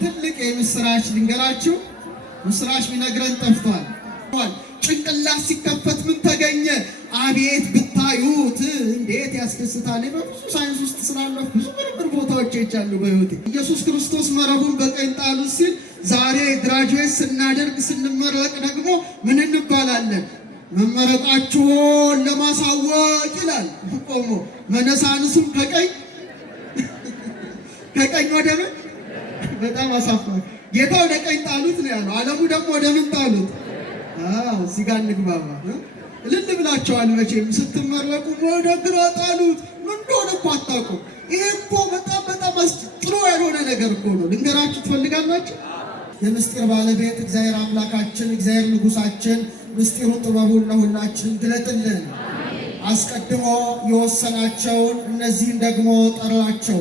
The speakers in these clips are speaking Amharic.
ትልቅ የምስራች ልንገራችሁ። ምስራች ቢነግረን ጠፍቷል። ጭንቅላት ሲከፈት ምን ተገኘ? አቤት ብታዩት እንዴት ያስደስታል። በብዙ ሳይንስ ውስጥ ስላለፍ ብዙ ምርምር ቦታዎች ይቻሉ በህይወቴ ኢየሱስ ክርስቶስ መረቡን በቀኝ ጣሉት ሲል ዛሬ ግራጁዌት ስናደርግ ስንመረቅ ደግሞ ምን እንባላለን? መመረቃችሁን ለማሳወቅ ይላል ቆሞ። መነሳንስም ከቀኝ ወደ ምን? በጣም አሳፋሪ። ጌታ ወደ ቀኝ ጣሉት ነው ያለው። ዓለሙ ደግሞ ወደ ምን ጣሉት? እዚህ ጋር እንግባባ። እልል ብላችኋል መቼም ስትመረቁ። ወደ ግራ ጣሉት። ምን እንደሆነ እኮ አታውቁም። ይሄ እኮ በጣም ጥሩ ያልሆነ ነገር እኮ ነው። ልንገራችሁ ትፈልጋላችሁ? የምስጢር ባለቤት እግዚአብሔር አምላካችን እግዚአብሔር ንጉሳችን ምስጢሩን ጥበቡን ለሁላችን ግለጥልን። አስቀድሞ የወሰናቸውን እነዚህን ደግሞ ጠራቸው፣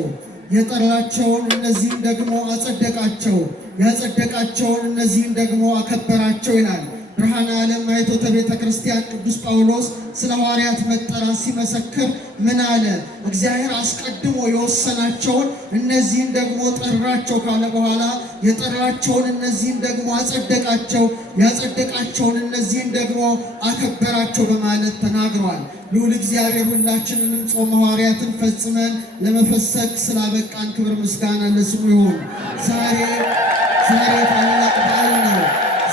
የጠራቸውን እነዚህን ደግሞ አጸደቃቸው፣ ያጸደቃቸውን እነዚህን ደግሞ አከበራቸው ይላል። ብርሃነ ዓለም ማኅቶተ ቤተ ክርስቲያን ቅዱስ ጳውሎስ ስለ ሐዋርያት መጠራት ሲመሰክር ምን አለ? እግዚአብሔር አስቀድሞ የወሰናቸውን እነዚህን ደግሞ ጠራቸው ካለ በኋላ የጠራቸውን እነዚህን ደግሞ አጸደቃቸው፣ ያጸደቃቸውን እነዚህን ደግሞ አከበራቸው በማለት ተናግሯል። ልዑል እግዚአብሔር ሁላችንንም ጾመ ሐዋርያትን ፈጽመን ለመፈሰክ ስላበቃን ክብር ምስጋና ለስሙ ይሁን። ዛሬ ታላቅ በዓል ነው።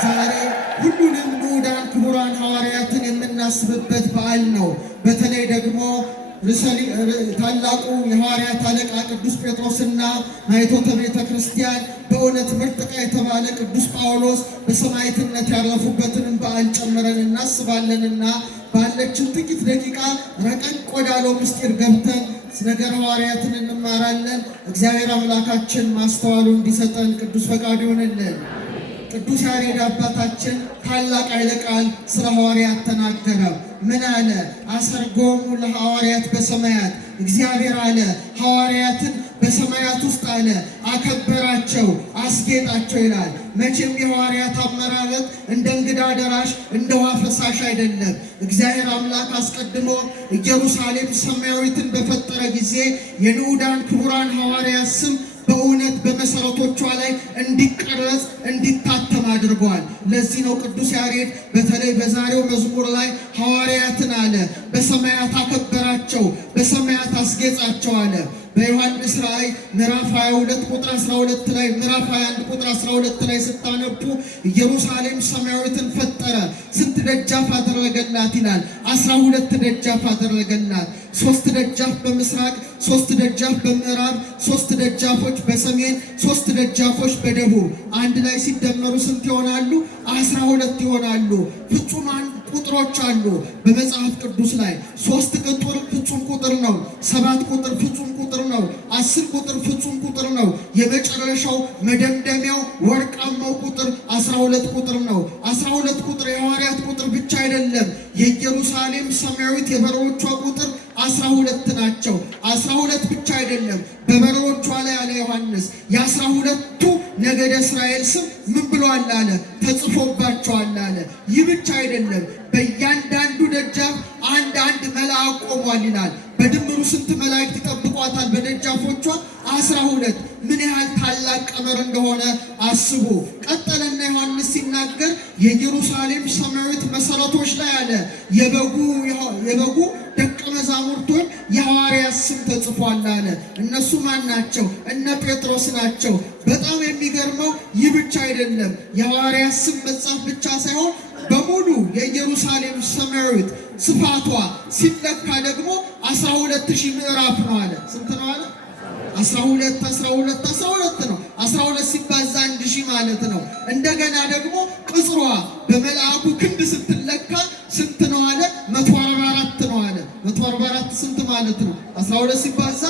ዛሬ ሁሉንም ንዑዳን ክቡራን ሐዋርያትን የምናስብበት በዓል ነው። በተለይ ደግሞ ታላቁ የሐዋርያት አለቃ ቅዱስ ጴጥሮስና ማኅቶተ ቤተ ክርስቲያን በእውነት ምርጥ ዕቃ የተባለ ቅዱስ ጳውሎስ በሰማዕትነት ያረፉበትንም በዓል ጨምረን እናስባለንና ባለችን ጥቂት ደቂቃ ረቀቅ ወዳለው ምስጢር ገብተን ነገረ ሐዋርያትን እንማራለን። እግዚአብሔር አምላካችን ማስተዋሉ እንዲሰጠን ቅዱስ ፈቃዱ ይሁንልን። ቅዱስ ያሬድ አባታችን ታላቅ ኃይለ ቃል ስለ ሐዋርያት ተናገረ። ምን አለ? አሰርጎሙ ለሐዋርያት በሰማያት እግዚአብሔር አለ ሐዋርያትን በሰማያት ውስጥ አለ አከበራቸው፣ አስጌጣቸው ይላል። መቼም የሐዋርያት አመራረት እንደ እንግዳ ደራሽ እንደ ውሃ ፈሳሽ አይደለም። እግዚአብሔር አምላክ አስቀድሞ ኢየሩሳሌም ሰማያዊትን በፈጠረ ጊዜ የንዑዳን ክቡራን ሐዋርያት ስም በእውነት በመሰረቶቿ ላይ እንዲቀረጽ እንዲታተም አድርጓል። ለዚህ ነው ቅዱስ ያሬድ በተለይ በዛሬው መዝሙር ላይ ሐዋርያትን አለ በሰማያት አከበራቸው፣ በሰማያት አስጌጣቸው አለ። በዮሐንስ ራእይ ምዕራፍ 22 ቁጥር 12 ላይ ምዕራፍ 21 ቁጥር 12 ላይ ስታነቡ ኢየሩሳሌም ሰማያዊትን ፈጠረ፣ ስንት ደጃፍ አደረገላት ይላል? 12 ደጃፍ አደረገላት። 3 ደጃፍ በምስራቅ፣ 3 ደጃፍ በምዕራብ፣ 3 ደጃፎች በሰሜን፣ 3 ደጃፎች በደቡብ። አንድ ላይ ሲደመሩ ስንት ይሆናሉ? 12 ይሆናሉ። ፍጹማን ቁጥሮች አሉ በመጽሐፍ ቅዱስ ላይ። 3 ቁጥር ፍጹም ቁጥር ነው። 7 ቁጥር ፍጹም ቁጥር ነው። 10 ቁጥር ፍጹም ቁጥር ነው። የመጨረሻው መደምደሚያው ወርቃማው ቁጥር 12 ቁጥር ነው። 12 ቁጥር የሐዋርያት ቁጥር ብቻ አይደለም። የኢየሩሳሌም ሰማያዊት የበሮቿ ቁጥር 12 ናቸው። 12 ብቻ አይደለም። በበሮቿ ላይ አለ ዮሐንስ የ12ቱ ነገደ እስራኤል ስም ምን ብሏል አለ? ተጽፎባቸዋል አለ። ይህ ብቻ አይደለም። በእያንዳንዱ ደጃፍ አንድ መልአክ ቆሟል ይላል። በድምሩ ስንት መላእክት ይጠብቋታል በደጃፎቿ? 12። ምን ያህል ታላቅ ቀመር እንደሆነ አስቡ። ቀጠለና ዮሐንስ ሲናገር የኢየሩሳሌም ሰማያዊት መሰረቶች ላይ አለ የበጉ ደቀ መዛሙርቶች የሐዋርያት ስም ተጽፏል አለ። እነሱ ማን ናቸው? እነ ጴጥሮስ ናቸው። በጣም የሚገርመው ይህ ብቻ አይደለም። የሐዋርያት ስም መጻፍ ብቻ ሳይሆን በሙሉ የኢየሩሳሌም ሰማያዊት ስፋቷ ሲለካ ደግሞ 12,000 ምዕራፍ ነው አለ። ስንት ነው አለ? 12 ነው። 12 ሲባዛ 1000 ማለት ነው። እንደገና ደግሞ ቅጽሯ በመልአኩ ክንድ ስትለካ ስንት ነው አለ? 144 ነው አለ። 144 ስንት ማለት ነው? 12 ሲባዛ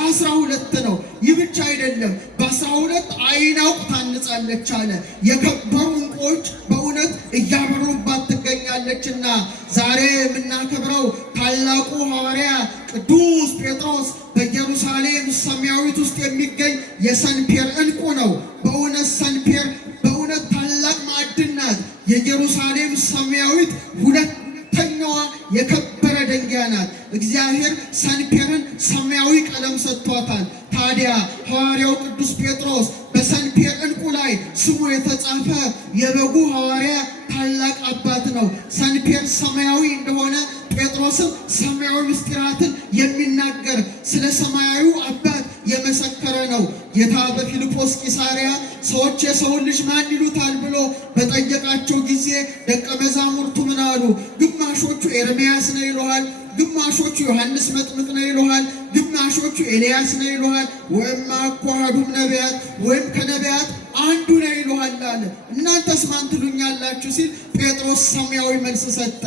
12 ነው። ይህ ብቻ አይደለም። በ12 አይናውቅ ታንጻለች አለ። የከበሩ ዕንቁዎች በእውነት እያበሩባት ትገኛለችና ዛሬ የምናከብረው ታላቁ ሐዋርያ ቅዱስ ጴጥሮስ በኢየሩሳሌም ሰማያዊት ውስጥ የሚገኝ የሰንፔር ዕንቁ ነው። በእውነት ሰንፔር በእውነት ታላቅ ማዕድን ናት። የኢየሩሳሌም ሰማያዊት ሁለተኛዋ የከበረ ድንጋይ ናት። እግዚአብሔር ሰንፔርን ሰማያዊ ቀለም ሰጥቷታል። ታዲያ ሐዋርያው ቅዱስ ጴጥሮስ በሰንፔር ዕንቁ ላይ ስሙ የተጻፈ የበጉ ሐዋርያ ታላቅ አባት ነው። ሰንፔር ሰማያዊ እንደሆነ ጴጥሮስም ሰማያዊ ምስጢራትን የሚናገር ስለ ሰማያዊ አባት የመሰከረ ነው። ጌታ በፊልጶስ ቂሳርያ ሰዎች የሰውን ልጅ ማን ይሉታል ብሎ በጠየቃቸው ጊዜ ደቀ መዛሙርቱ ምን አሉ? ግማሾቹ ኤርምያስ ነው ይሉሃል፣ ግማሾቹ ዮሐንስ መጥምቅ ነው ይሉሃል፣ ግማሾቹ ኤልያስ ነው ይሉሃል፣ ወይም አኳሃዱም ነቢያት ወይም ከነቢያት አንዱ ነው ይሉሃል አለ። እናንተስ ማን ትሉኛላችሁ ሲል ጴጥሮስ ሰማያዊ መልስ ሰጠ።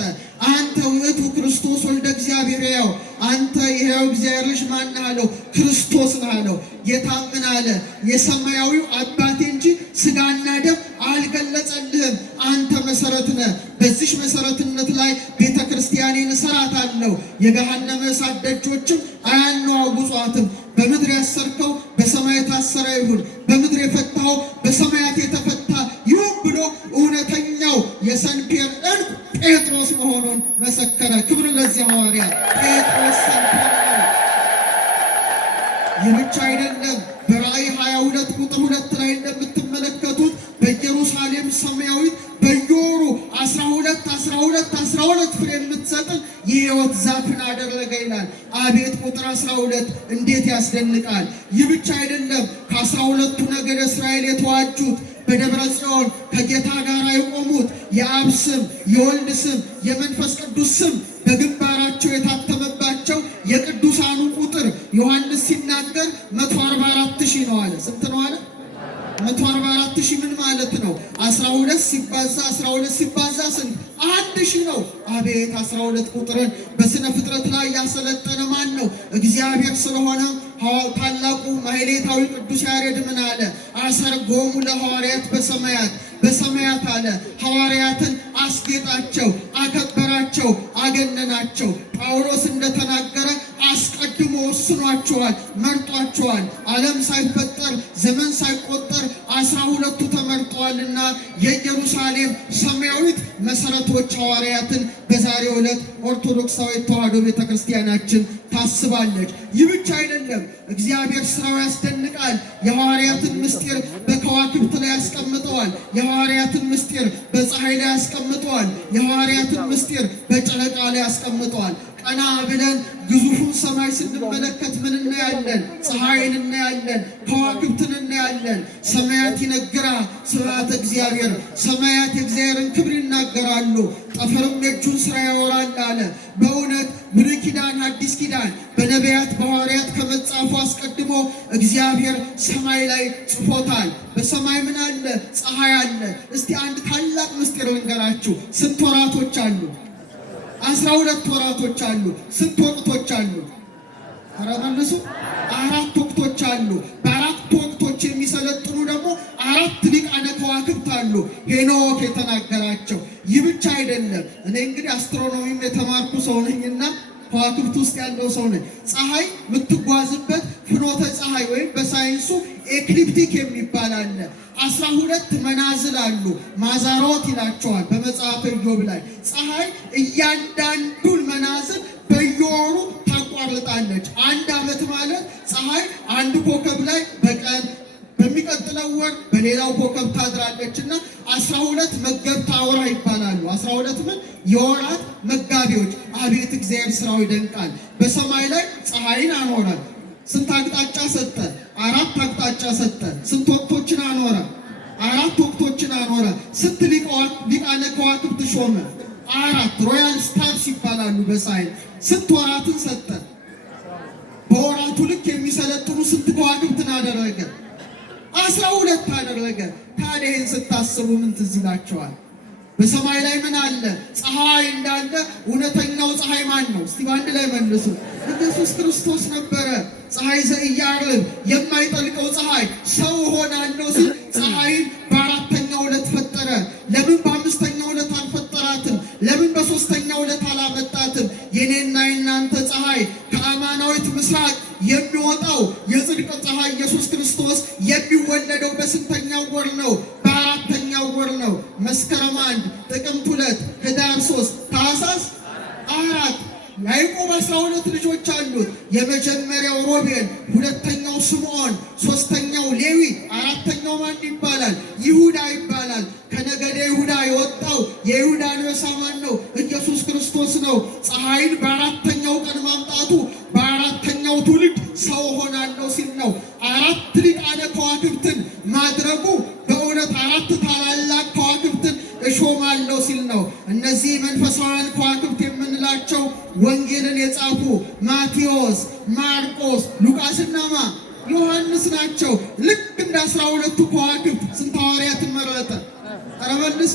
አንተ ውእቱ ክርስቶስ ወልደ እግዚአብሔር ሕያው፣ አንተ የሕያው እግዚአብሔር ልጅ ማን ነህ አለው። ክርስቶስ ነህ አለው። ጌታ ምን አለ? የሰማያዊው አባቴ እንጂ ሥጋና ደም አልገለጸልህም። አንተ መሰረት ነህ። በዚህ መሰረትነት ላይ ቤተ ክርስቲያኔን እሰራታለሁ፣ የገሃነመ እሳት ደጆችም አያነዋውጧትም። በምድር ያሰርከው በሰማይ የታሰረ ይሁን፣ በምድር የፈታኸው በሰማያት የተፈታ ይሁን ብሎ እውነተኛው የሰንፔር ዕንቁ ጴጥሮስ መሆኑን መሰከረ። ክብር ለዚህ ሐዋርያ ጴጥሮስ ሰንፔር ነው። ይህ ብቻ አይደለም። በራእይ 22 ቁጥር 2 ላይ እንደምትመለከቱት በኢየሩሳሌም ሰማያዊት በየወሩ 12 ፍሬ የምትሰጥን የሕይወት ዛፍን አደረገ ይላል። አቤት ቁጥር 12 እንዴት ያስደንቃል! ይህ ብቻ አይደለም። ከ12ቱ ነገደ እስራኤል የተዋጁት በደብረ ጽዮን ከጌታ ጋር የቆሙት የአብ ስም፣ የወልድ ስም፣ የመንፈስ ቅዱስ ስም በግንባራቸው የታተመባቸው የቅዱሳኑ ቁጥር ዮሐንስ ሲናገር 144,000 ነው አለ። ስንት ነው አለ? 144,000 ምን ማለት ነው? 12 ሲባዛ ስንት? 1,000 ነው። አቤት 12 ቁጥርን በስነ ፍጥረት ላይ ያሰለጠነ ማን ነው? እግዚአብሔር ስለሆነ ታላቁ ማሕሌታዊ ቅዱስ ያሬድ ምን አለ? አሰርጎሙ ለሐዋርያት በሰማያት አለ። ሐዋርያትን አስጌጣቸው፣ አከበራቸው፣ አገነናቸው። ጳውሎስ እንደተናገረ አስቀድሞ ወስኗቸዋል፣ መርጧቸዋል። ዓለም ሳይፈጠር ዘመን ሳይቆጠር 12ቱ ተመርጠዋልና የኢየሩሳሌም ሰማያዊት መሰረቶች ሐዋርያትን በዛሬው ዕለት ኦርቶዶክሳዊት ተዋሕዶ ቤተክርስቲያናችን ታስባለች። ይህ ብቻ አይደለም። እግዚአብሔር ስራው ያስደንቃል። የሐዋርያትን ምስጢር በከዋክብት ላይ ያስቀምጠዋል። የሐዋርያትን ምስጢር በፀሐይ ላይ ያስቀምጠዋል። የሐዋርያትን ምስጢር በጨረቃ ላይ ያስቀምጠዋል። ቀና ብለን ግዙፉን ሰማይ ስንመለከት ምን እናያለን? ፀሐይን እናያለን፣ ከዋክብትን እናያለን። ሰማያት ይነግራ ስብሐተ እግዚአብሔር፣ ሰማያት የእግዚአብሔርን ክብር ይናገራሉ፣ ጠፈርም የእጁን ሥራ ያወራል አለ። በእውነት ብሉይ ኪዳን አዲስ ኪዳን በነቢያት በሐዋርያት ከመጻፉ አስቀድሞ እግዚአብሔር ሰማይ ላይ ጽፎታል። በሰማይ ምን አለ? ፀሐይ አለ። እስቲ አንድ ታላቅ ምስጢር ልንገራችሁ። ስንት ወራቶች አሉ? 12 ወራቶች አሉ። ስንት ወቅቶች አሉ? ኧረ መልሱ። 4 ወቅቶች አሉ። በ4 ወቅቶች የሚሰለጥኑ ደግሞ 4 ሊቃነ ከዋክብት አሉ፣ ሄኖክ የተናገራቸው። ይህ ብቻ አይደለም። እኔ እንግዲህ አስትሮኖሚም የተማርኩ ሰው ነኝና ከዋክብት ውስጥ ያለው ሰው ነኝ። ፀሐይ የምትጓዝበት ፍኖተ ፀሐይ ወይም በሳይንሱ ኤክሊፕቲክ የሚባል አለ። 12 መናዝል አሉ። ማዛሮት ይላቸዋል በመጽሐፈ ኢዮብ ላይ። ፀሐይ እያንዳንዱን መናዝል በየወሩ ታቋርጣለች። አንድ ዓመት ማለት ፀሐይ አንድ ኮከብ ላይ በቀን በሚቀጥለው ወር በሌላው ኮከብ ታድራለች እና 12 መገብታ ወራ ይባላሉ። 12 ምን የወራት መጋቢዎች። አቤት እግዚአብሔር ስራው ይደንቃል። በሰማይ ላይ ፀሐይን አኖረ። ስንት አቅጣጫ ሰጠ? 4 አቅጣጫ ሰጠ። ስንት ወቅቶችን አኖረ? 4 ወቅቶችን አኖረ። ስንት ሊቃነ ከዋክብት ሾመ? 4 ሮያል ስታርስ ይባላሉ በሳይንስ። ስንት ወራትን ሰጠ? በወራቱ ልክ የሚሰለጥኑ ስንት ከዋክብትን አደረገ? 12 አደረገ። ታዲያ ይህን ስታስቡ ምን ትዝ ይላቸዋል? በሰማይ ላይ ምን አለ? ፀሐይ እንዳለ እውነተኛው ፀሐይ ማን ነው? እስቲ በአንድ ላይ መልሱ። ኢየሱስ ክርስቶስ ነበረ። ፀሐይ ዘኢያዕርብ የማይጠልቀው ፀሐይ ሰው እሆናለሁ ሲል ፀሐይን በ4ኛው ዕለት ፈጠረ። ለምን በ5ኛው ዕለት አልፈጠራትም? ለምን በ3ኛው ዕለት አላመጣትም? የኔና የናንተ ፀሐይ ከአማናዊት ምስራቅ የሚወጣው የጽድቅ ፀሐይ ኢየሱስ ክርስቶስ የሚወለደው በስንተኛው ወር ነው? በ4ኛው ወር ነው። መስከረም 1፣ ጥቅምት 2፣ ህዳር 3፣ ታኅሳስ 4። ያዕቆብ 12 ልጆች አሉት። የመጀመሪያው ሮቤል፣ ሁለተኛው ስምዖን፣ ሶስተኛው ሌዊ፣ 4ኛው ማን ይባላል? ይሁዳ ይባላል። ከነገደ ይሁዳ የወጣው የይሁዳ አንበሳ ማን ነው? ኢየሱስ ክርስቶስ ነው። ፀሐይን በአራተኛው ቀን ማምጣቱ በአራተኛው ትውልድ ሰው ሆናለሁ ሲል ነው። 4 ሊቃነ ከዋክብትን ማድረጉ በእውነት 4 ታላላቅ ከዋክብትን እሾማለሁ ሲል ነው። እነዚህ መንፈሳውያን ከዋክብት የምንላቸው ወንጌልን የጻፉ ማቴዎስ፣ ማርቆስ፣ ሉቃስና ዮሐንስ ናቸው። ልክ እንደ 12ቱ ከዋክብት ስንት ሐዋርያትን መረጠ? ኧረ መልሱ።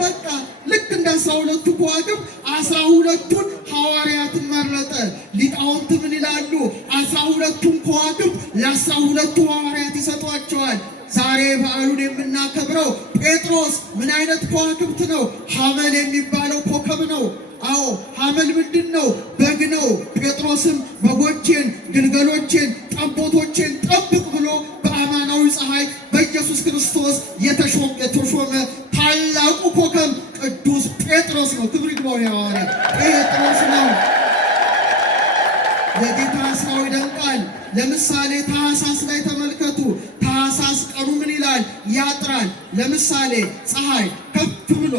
በቃ ልክ እንደ 12ቱ ከዋክብት 12ቱን ሐዋርያትን መረጠ። ሊቃውንት ምን ይላሉ? 12ቱን ከዋክብት ለ12ቱ ሐዋርያት ይሰጧቸዋል። ዛሬ በዓሉን የምናከብረው ጴጥሮስ ምን አይነት ከዋክብት ነው? ሐመል የሚባለው ኮከብ ነው። አዎ ሐመል ምንድን ነው? በግ ነው። ጴጥሮስም በጎቼን፣ ግልገሎቼን፣ ጠቦቶቼን ጠብቅ ብሎ በአማናዊ ፀሐይ በኢየሱስ ክርስቶስ የተሾመ ታላቁ ኮከብ ቅዱስ ጴጥሮስ ነው። ክብር ይግባው። ሐዋርያ ጴጥሮስ ነው። የጌታ ስራው ይደንቃል። ለምሳሌ ታኅሳስ ላይ ተመልከቱ። ታኅሳስ ቀኑ ምን ይላል? ያጥራል። ለምሳሌ ፀሐይ ከፍ ብሎ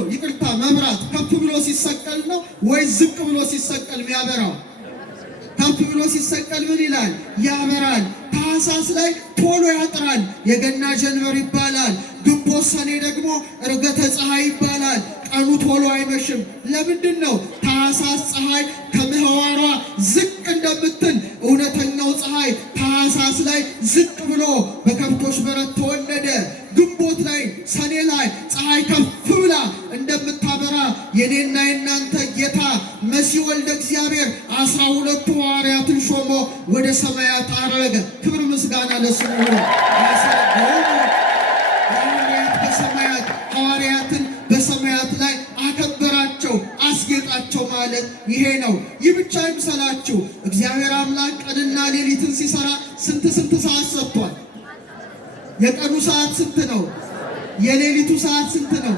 መብራት ከፍ ብሎ ሲሰቀል ነው ወይ ዝቅ ብሎ ሲሰቀል የሚያበራው? ከፍ ብሎ ሲሰቀል ምን ይላል? ያበራል። ታኅሳስ ላይ ቶሎ ያጥራል። የገና ጀንበር ይባላል። ግንቦት ሰኔ ደግሞ ዕርገተ ፀሐይ ይባላል። ቀኑ ቶሎ አይመሽም። ለምንድን ነው? ታኅሳስ ፀሐይ ከምህዋሯ ዝቅ እንደምትል እውነተኛው ፀሐይ ታኅሳስ ላይ ዝቅ ብሎ በከብቶች በረት ተወለደ። ግንቦት ላይ ሰኔ ላይ ፀሐይ ከፍ ብላ እንደምታበራ የኔና የናንተ ጌታ መሲህ ወልደ እግዚአብሔር 12ቱ ሐዋርያትን ሾሞ ወደ ሰማያት አረገ። ክብር ምስጋና ለስሙ ይሁን። ሐዋርያትን በሰማያት ላይ አከበራቸው፣ አስጌጣቸው ማለት ይሄ ነው። ይህ ብቻ ይምሰላችሁ። እግዚአብሔር አምላክ ቀንና ሌሊትን ሲሰራ ስንት ሰዓት ሰጥቷል? የቀኑ ሰዓት ስንት ነው? የሌሊቱ ሰዓት ስንት ነው?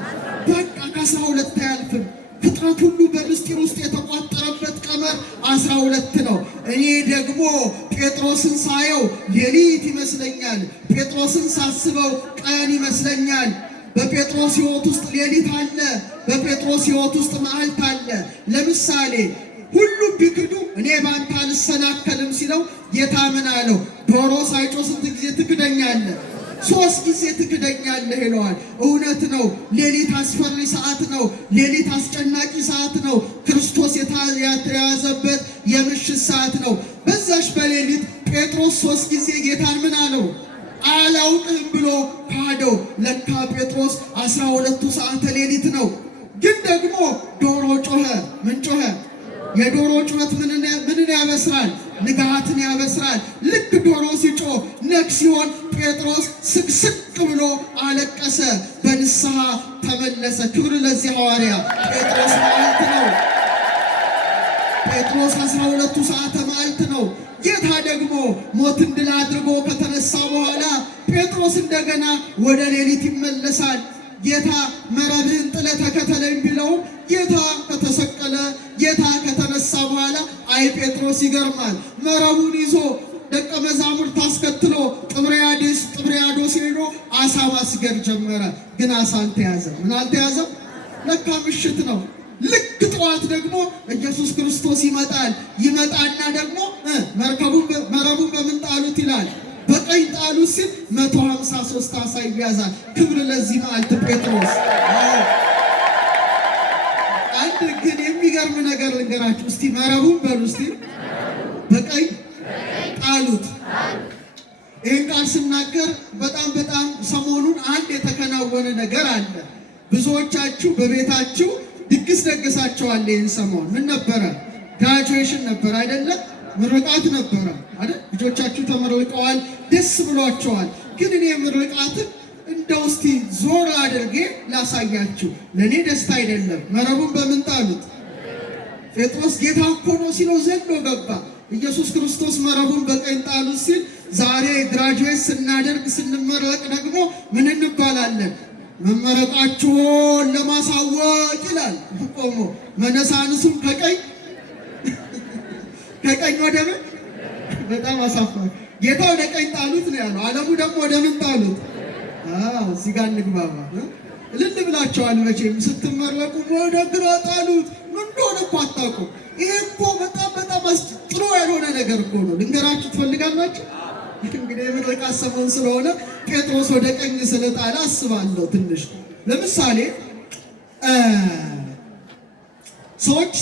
በቃ ከ12 አያልፍም። ፍጥረት ሁሉ በምስጢር ውስጥ የተቋጠረበት ቀመር 12 ነው። እኔ ደግሞ ጴጥሮስን ሳየው ሌሊት ይመስለኛል። ጴጥሮስን ሳስበው ቀን ይመስለኛል። በጴጥሮስ ሕይወት ውስጥ ሌሊት አለ። በጴጥሮስ ሕይወት ውስጥ መዓልት አለ። ለምሳሌ ሁሉም ቢክዱ እኔ ባንተ አልሰናከልም ሲለው ጌታ ምን አለው? ዶሮ ሳይጮህ ስንት ጊዜ ትክደኛለህ? 3 ጊዜ ትክደኛለህ ይለዋል። እውነት ነው። ሌሊት አስፈሪ ሰዓት ነው። ሌሊት አስጨናቂ ሰዓት ነው። ክርስቶስ የተያዘበት የምሽት ሰዓት ነው። በዛሽ በሌሊት ጴጥሮስ 3 ጊዜ ጌታን ምን አለው? አላውቅህም ብሎ ካደው። ለካ ጴጥሮስ 12ቱ ሰዓተ ሌሊት ነው። ግን ደግሞ ዶሮ ጮኸ። ምን ጮኸ? የዶሮ ጩኸት ምንን ያበስራል? ንጋትን ያበስራል። ልክ ዶሮ ሲጮህ ነግ ሲሆን ጴጥሮስ ስቅስቅ ብሎ አለቀሰ፣ በንስሐ ተመለሰ። ክብር ለዚህ ሐዋርያ። ጴጥሮስ መዓልት ነው። ጴጥሮስ 12ቱ ሰዓተ መዓልት ነው። ጌታ ደግሞ ሞትን ድል አድርጎ ከተነሳ በኋላ ጴጥሮስ እንደገና ወደ ሌሊት ይመለሳል። ጌታ መረብህን ጥለህ ተከተለኝ ቢለው ጌታ ከተሰቀለ ጌታ ከተነሳ በኋላ አይ ጴጥሮስ ይገርማል። መረቡን ይዞ ደቀ መዛሙርት አስከትሎ ጥብርያዶስ ሄዶ አሳ ማስገር ጀመረ። ግን አሳ አልተያዘም። ምን አልተያዘም? ለካ ምሽት ነው። ልክ ጠዋት ደግሞ ኢየሱስ ክርስቶስ ይመጣና ደግሞ መረቡን በምን ጣሉት ይላል? በቀኝ ጣሉት ሲል 153 አሳ ይያዛል። ክብር ለዚህ መዓልት ጴጥሮስ። አንድ ግን የሚገርም ነገር ልንገራችሁ እስቲ። መረቡን በሉ እስቲ። በቀኝ ጣሉት። ይህን ቃል ስናገር በጣም ሰሞኑን አንድ የተከናወነ ነገር አለ። ብዙዎቻችሁ በቤታችሁ ድግስ ደግሳቸዋል። ይህን ሰሞን ምን ነበረ? ግራጁዌሽን ነበር አይደለም? ምርቃት ነበረ አይደል? ልጆቻችሁ ተመርቀዋል፣ ደስ ብሏቸዋል። ግን እኔ ምርቃትን እንደው እስቲ ዞር አድርጌ ላሳያችሁ። ለእኔ ደስታ አይደለም። መረቡን በምን ጣሉት? ጴጥሮስ ጌታ እኮ ነው ሲለው ዘሎ ገባ። ኢየሱስ ክርስቶስ መረቡን በቀኝ ጣሉት ሲል ዛሬ ግራጁዌት ስናደርግ ስንመረቅ ደግሞ ምን እንባላለን? መመረቃችሁን ለማሳወቅ ይላል ቆሞ። መነሳንሱም ከቀኝ ወደ ምን? በጣም አሳፋሪ። ጌታ ወደ ቀኝ ጣሉት ነው ያለው። ዓለሙ ደግሞ ወደ ምን ጣሉት? እዚህ ጋር እንግባባ። እልል ብላችኋል መቼም ስትመረቁ ወደ ግራ ጣሉት ምን እንደሆነ እኮ አታውቁም። ይሄ እኮ በጣም ጥሩ ያልሆነ ነገር እኮ ነው። ልንገራችሁ ትፈልጋላችሁ? እንግዲህ የምረቃት ሰሞን ስለሆነ ጴጥሮስ ወደ ቀኝ ስለጣለ አስባለሁ ትንሽ። ለምሳሌ ሰዎች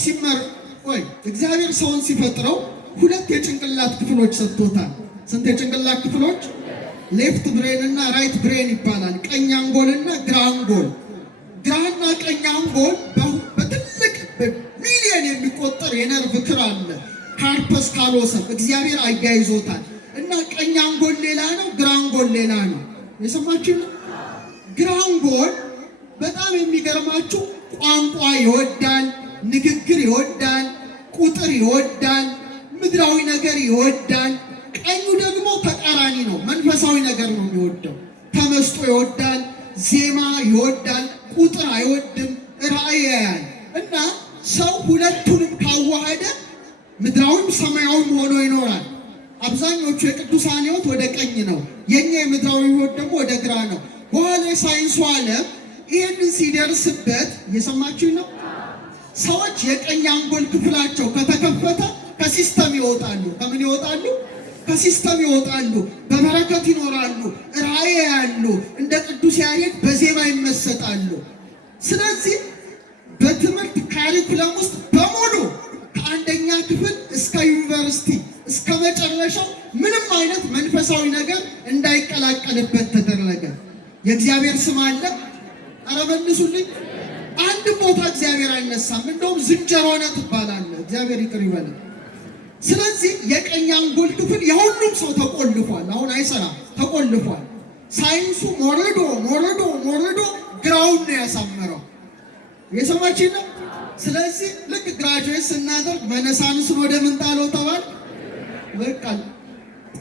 እግዚአብሔር ሰውን ሲፈጥረው ሁለት የጭንቅላት ክፍሎች ሰጥቶታል። ስንት የጭንቅላት ክፍሎች? ሌፍት ብሬን እና ራይት ብሬን ይባላል። ቀኝ አንጎልና ግራ አንጎል። ግራና ቀኝ አንጎል በትልቅ በሚሊዮን የሚቆጠር የነርቭ ክር አለ፣ ካርፐስ ካሎሰም እግዚአብሔር አያይዞታል። እና ቀኝ አንጎል ሌላ ነው፣ ግራ አንጎል ሌላ ነው። የሰማችሁ ነው። ግራ አንጎል በጣም የሚገርማችሁ ቋንቋ ይወዳል፣ ንግግር ይወዳል፣ ቁጥር ይወዳል፣ ምድራዊ ነገር ይወዳል። ቀኙ ደግሞ ተቃራኒ ነው፣ መንፈሳዊ ነገር ነው የሚወደው። ተመስጦ ይወዳል፣ ዜማ ይወዳል፣ ቁጥር አይወድም፣ ራእይ ያያል። እና ሰው ሁለቱንም ካዋሃደ ምድራዊም ሰማያዊም ሆኖ ይኖራል። አብዛኞቹ የቅዱሳን ሕይወት ወደ ቀኝ ነው፣ የኛ የምድራዊ ሕይወት ደግሞ ወደ ግራ ነው። በኋላ የሳይንሱ ዓለም ይህንን ሲደርስበት እየሰማችሁ ነው። ሰዎች የቀኝ አንጎል ክፍላቸው ከተከፈተ ከሲስተም ይወጣሉ። ከምን ይወጣሉ? ከሲስተም ይወጣሉ። በበረከት ይኖራሉ፣ ራእይ ያሉ፣ እንደ ቅዱስ ያሬድ በዜማ ይመሰጣሉ። ስለዚህ በትምህርት ካሪኩለም ውስጥ በሙሉ ከአንደኛ ክፍል እስከ ዩኒቨርሲቲ እስከ መጨረሻው ምንም አይነት መንፈሳዊ ነገር እንዳይቀላቀልበት ተደረገ። የእግዚአብሔር ስም አለ። ኧረ መልሱልኝ። አንድ ቦታ እግዚአብሔር አይነሳም። እንደውም ዝንጀሮ ነህ ትባላለህ። እግዚአብሔር ይቅር ይበል። ስለዚህ የቀኝ አንጎል ክፍል የሁሉም ሰው ተቆልፏል። አሁን አይሰራም፣ ተቆልፏል። ሳይንሱ ሞርዶ ግራውን ነው ያሳመረው። የሰማችን ነው። ስለዚህ ልክ ግራጁዌት ስናደርግ መነሳንስን ወደ ምን ጣለው ተባለ። በቃ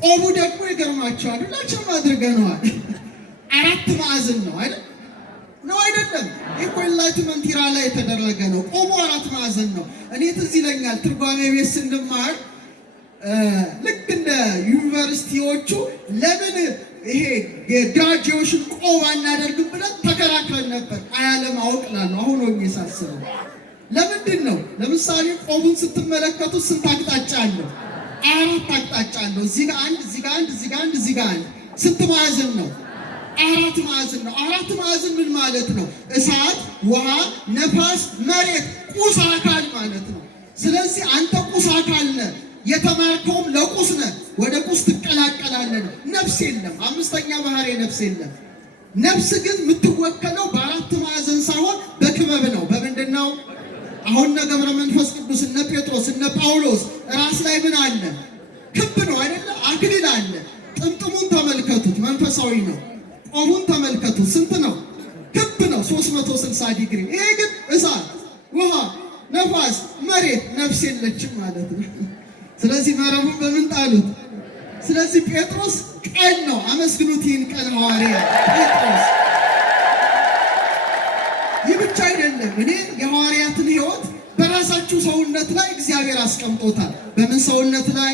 ቆቡ ደግሞ ይገርማቸዋል። ሁላችንም አድርገነዋል። 4 ማዕዘን ነው አይደል? ነው አይደለም? ኢንላይትመንት ኢራ ላይ የተደረገ ነው። ቆሞ 4 ማዕዘን ነው። እኔ ትዝ ይለኛል ትርጓሜ ቤት ስንማር ልክ እንደ ዩኒቨርሲቲዎቹ ለምን ይሄ የግራጁዌሽን ቆብ አናደርግም ብለን ተከራክረን ነበር። አያለማወቅ እላለሁ አሁን ሆኜ ሳስበው። ለምንድን ነው? ለምሳሌ ቆቡን ስትመለከቱ ስንት አቅጣጫ አለው? 4 አቅጣጫ አለው። እዚህ ጋር አንድ፣ እዚህ ጋር አንድ፣ እዚህ ጋር አንድ፣ እዚህ ጋር አንድ። ስንት ማዕዘን ነው? 4 ማዕዘን ነው። 4 ማዕዘን ምን ማለት ነው? እሳት፣ ውሃ፣ ነፋስ፣ መሬት፣ ቁስ አካል ማለት ነው። ስለዚህ አንተ ቁስ አካል ነህ። የተማርከውም ለቁስ ነህ። ወደ ቁስ ትቀላቀላለህ። ነፍስ የለም። 5ኛ ባህሪ ነፍስ የለም። ነፍስ ግን የምትወከለው በ4 ማዕዘን ሳይሆን በክበብ ነው። በምንድን ነው? አሁን እነ ገብረ መንፈስ ቅዱስ እነ ጴጥሮስ እነ ጳውሎስ ራስ ላይ ምን አለ? ክብ ነው አይደለ? አክሊል አለ። ጥምጥሙን ተመልከቱት፣ መንፈሳዊ ነው። ቆቡን ተመልከቱ፣ ስንት ነው? ክብ ነው፣ 360 ዲግሪ። ይሄ ግን እሳት፣ ውሃ፣ ነፋስ፣ መሬት፣ ነፍስ የለችም ማለት ነው። ስለዚህ መረቡን በምን ጣሉት? ስለዚህ ጴጥሮስ ቀን ነው። አመስግኑት ይህን ቀን ሐዋርያ ጴጥሮስ። ይህ ብቻ አይደለም። እኔ የሐዋርያትን ሕይወት በራሳችሁ ሰውነት ላይ እግዚአብሔር አስቀምጦታል። በምን ሰውነት ላይ?